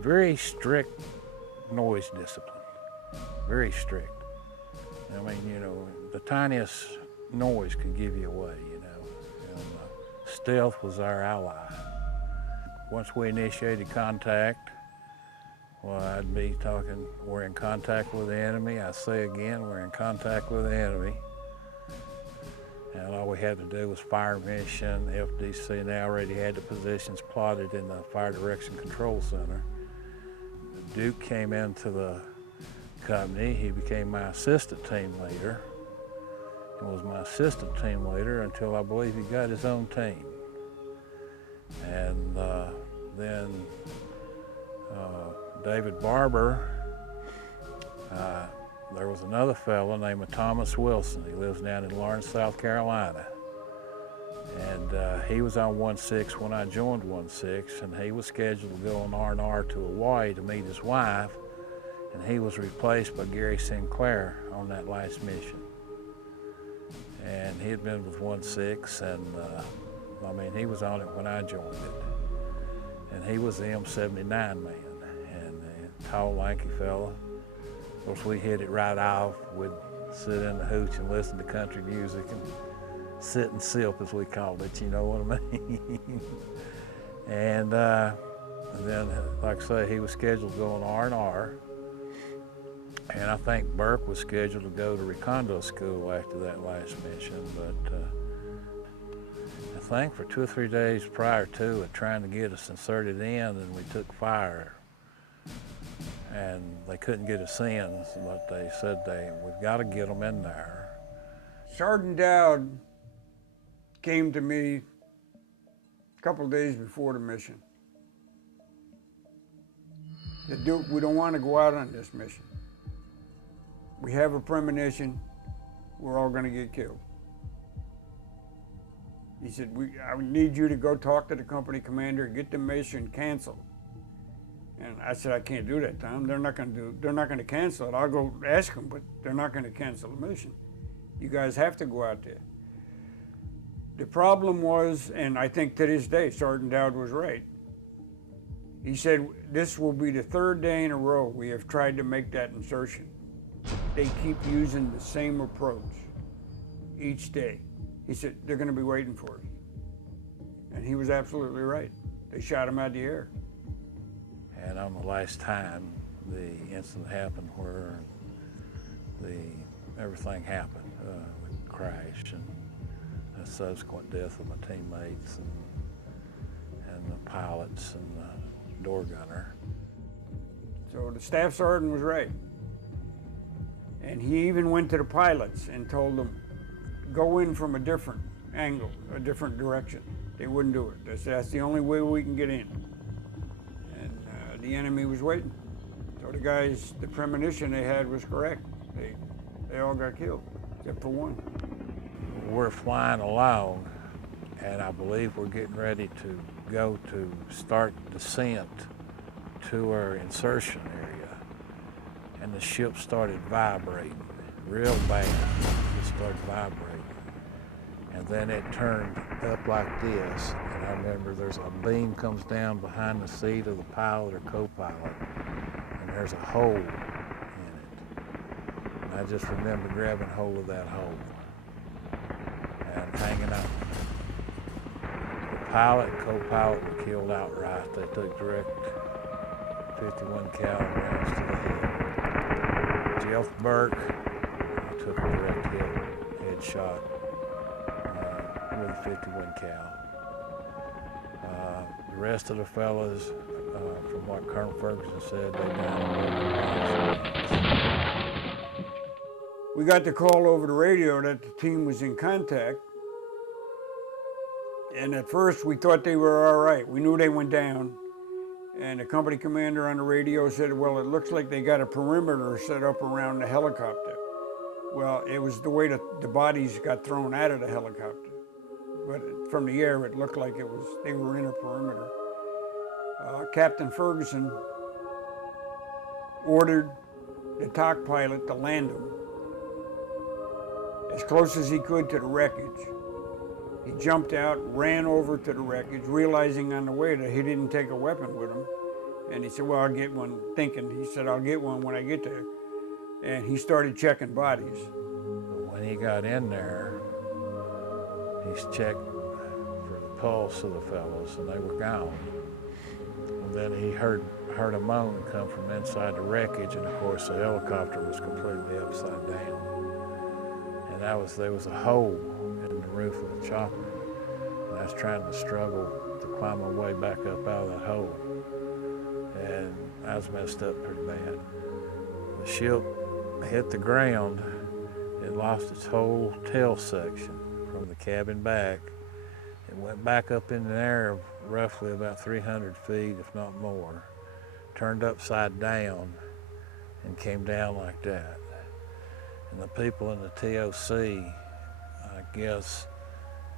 very strict noise discipline, very strict. I mean, you know, the tiniest noise could give you away, you know, and stealth was our ally. Once we initiated contact, well, I'd be talking, we're in contact with the enemy. I say again, we're in contact with the enemy. And all we had to do was fire mission. FDC, and they already had the positions plotted in the Fire Direction Control Center. Duke came into the company. He became my assistant team leader. He was my assistant team leader until I believe he got his own team. And then David Barber, there was another fellow named Thomas Wilson. He lives down in Lawrence, South Carolina. And he was on 1-6 when I joined 1-6, and he was scheduled to go on R&R to Hawaii to meet his wife, and he was replaced by Gary Sinclair on that last mission. And he had been with 1-6, and I mean, he was on it when I joined it. And he was the M79 man, and a tall, lanky fella. Of course, we hit it right off. We'd sit in the hooch and listen to country music and sit and sip, as we called it, you know what I mean? And then, like I say, he was scheduled to go on R&R. And I think Burke was scheduled to go to Recondo School after that last mission, but I think for 2 or 3 days prior to it, trying to get us inserted in, and we took fire. And they couldn't get us in, but they said we've got to get them in there. Sergeant Dowd came to me a couple of days before the mission. He said, Duke, we don't want to go out on this mission. We have a premonition, we're all going to get killed. He said, I need you to go talk to the company commander and get the mission canceled. And I said, I can't do that, Tom. They're not going to cancel it. I'll go ask them, but they're not going to cancel the mission. You guys have to go out there. The problem was, and I think to this day, Sergeant Dowd was right. He said, this will be the 3rd day in a row we have tried to make that insertion. They keep using the same approach each day. He said, they're going to be waiting for us. And he was absolutely right. They shot him out of the air. And on the last time, the incident happened where everything happened, the crash and the subsequent death of my teammates and the pilots and the door gunner. So the staff sergeant was right. And he even went to the pilots and told them, go in from a different angle, a different direction. They wouldn't do it. That's the only way we can get in. And the enemy was waiting. So the guys, the premonition they had was correct. They all got killed, except for one. We're flying along, and I believe we're getting ready to go to start descent to our insertion area. And the ship started vibrating real bad. It started vibrating. And then it turned up like this. And I remember there's a beam comes down behind the seat of the pilot or co-pilot, and there's a hole in it. And I just remember grabbing hold of that hole and hanging out. The pilot, co-pilot were killed outright. They took direct 51 cal rounds to the head. Jeff Burke took a direct headshot with a 51 cal. The rest of the fellas, from what Colonel Ferguson said, they died. We got the call over the radio that the team was in contact. And at first we thought they were all right. We knew they went down. And the company commander on the radio said, well, it looks like they got a perimeter set up around the helicopter. Well, it was the way that the bodies got thrown out of the helicopter. But from the air, it looked like they were in a perimeter. Captain Ferguson ordered the TOC pilot to land them as close as he could to the wreckage. He jumped out, ran over to the wreckage, realizing on the way that he didn't take a weapon with him, And he said, well, I'll get one, thinking, he said, I'll get one when I get there. And he started checking bodies. When he got in there, he's checked for the pulse of the fellows, and they were gone. And then he heard a moan come from inside the wreckage, and of course the helicopter was completely upside down. And there was a hole in the roof of the chopper. And I was trying to struggle to climb my way back up out of that hole. And I was messed up pretty bad. The ship hit the ground. It lost its whole tail section from the cabin back. It went back up in the air roughly about 300 feet, if not more, turned upside down and came down like that. And the people in the TOC, I guess,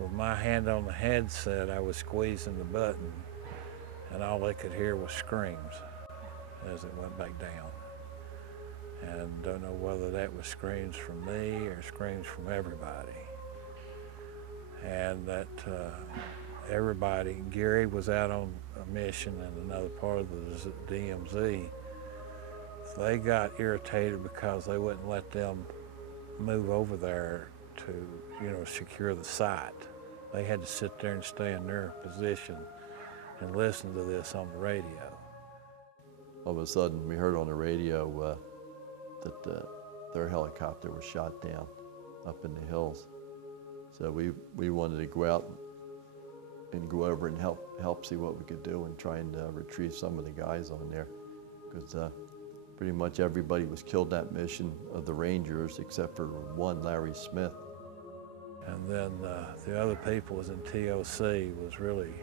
with my hand on the headset, I was squeezing the button, and all they could hear was screams as it went back down. And don't know whether that was screams from me or screams from everybody. And that everybody, Gary was out on a mission in another part of the DMZ. They got irritated because they wouldn't let them move over there to, secure the site. They had to sit there and stay in their position and listen to this on the radio. All of a sudden, we heard on the radio that their helicopter was shot down up in the hills. So we wanted to go out and go over and help see what we could do and try and retrieve some of the guys on there, because pretty much everybody was killed that mission of the Rangers except for one, Larry Smith. And then the other people was in TOC was really,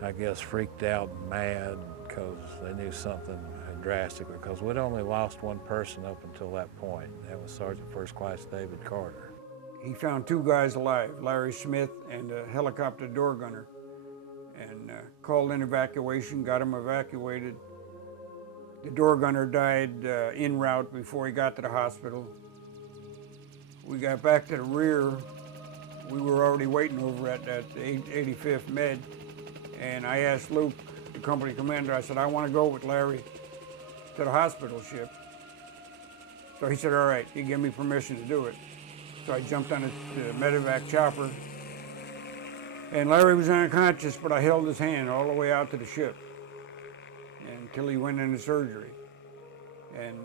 I guess, freaked out and mad because they knew something drastic, because we'd only lost one person up until that point. That was Sergeant First Class David Carter. He found two guys alive, Larry Smith and a helicopter door gunner, and called in evacuation, got them evacuated. The door gunner died en route before he got to the hospital. We got back to the rear. We were already waiting over at that 85th Med, and I asked Luke, the company commander, I said, I want to go with Larry to the hospital ship. So he said, all right, he gave me permission to do it. So I jumped on the medevac chopper, and Larry was unconscious, but I held his hand all the way out to the ship until he went into surgery. And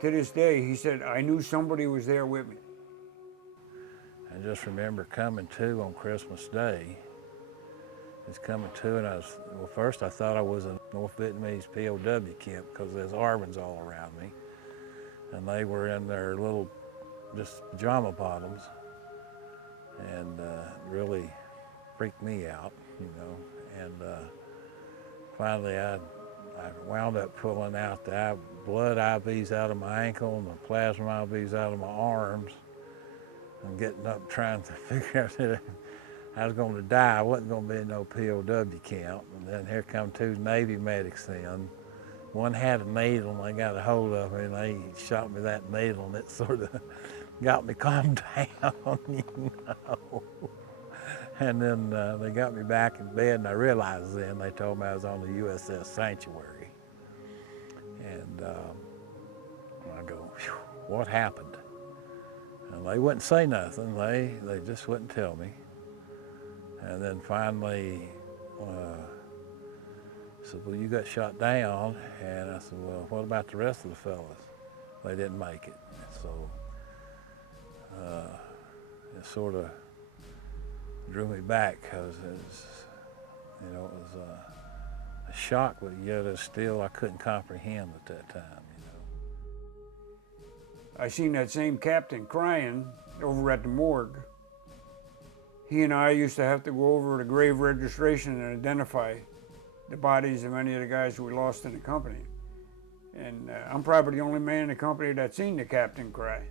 to this day, he said, I knew somebody was there with me. I just remember coming to on Christmas Day. It's coming to, and first I thought I was in North Vietnamese POW camp because there's Arvins all around me. And they were in their little, just pajama bottoms, and really freaked me out, And finally I wound up pulling out the blood IVs out of my ankle and the plasma IVs out of my arms, and getting up trying to figure out that I was going to die. I wasn't going to be in no POW camp. And then here come two Navy medics in. One had a needle, and they got a hold of me, and they shot me that needle, and it sort of got me calmed down, And then they got me back in bed, and I realized then, they told me I was on the USS Sanctuary. And I go, what happened? And they wouldn't say nothing. They just wouldn't tell me. And then finally, said, well, you got shot down. And I said, well, what about the rest of the fellas? They didn't make it. So it sort of drew me back, because it was a shock, but yet still I couldn't comprehend at that time. I seen that same captain crying over at the morgue. He and I used to have to go over to grave registration and identify the bodies of any of the guys we lost in the company. And I'm probably the only man in the company that's seen the captain cry,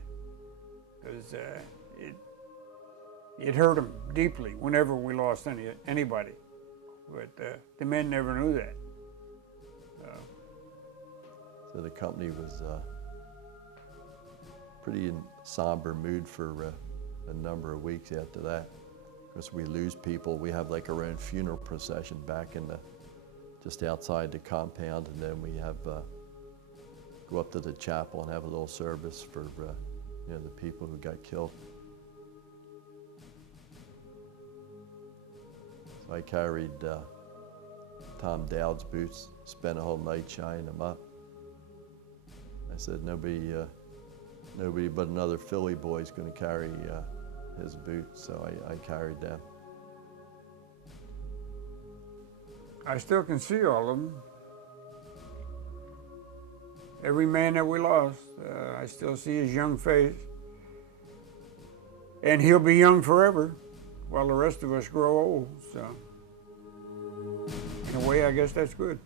because it hurt him deeply whenever we lost anybody. But the men never knew that. So the company was pretty in somber mood for a number of weeks after that, because we lose people. We have like our own funeral procession back in the just outside the compound, and then we have go up to the chapel and have a little service for you know, the people who got killed. So I carried Tom Dowds' boots, spent a whole night shining them up. I said nobody but another Philly boy is going to carry his boots, so I carried them. I still can see all of them. Every man that we lost, I still see his young face. And he'll be young forever while the rest of us grow old, so in a way, I guess that's good.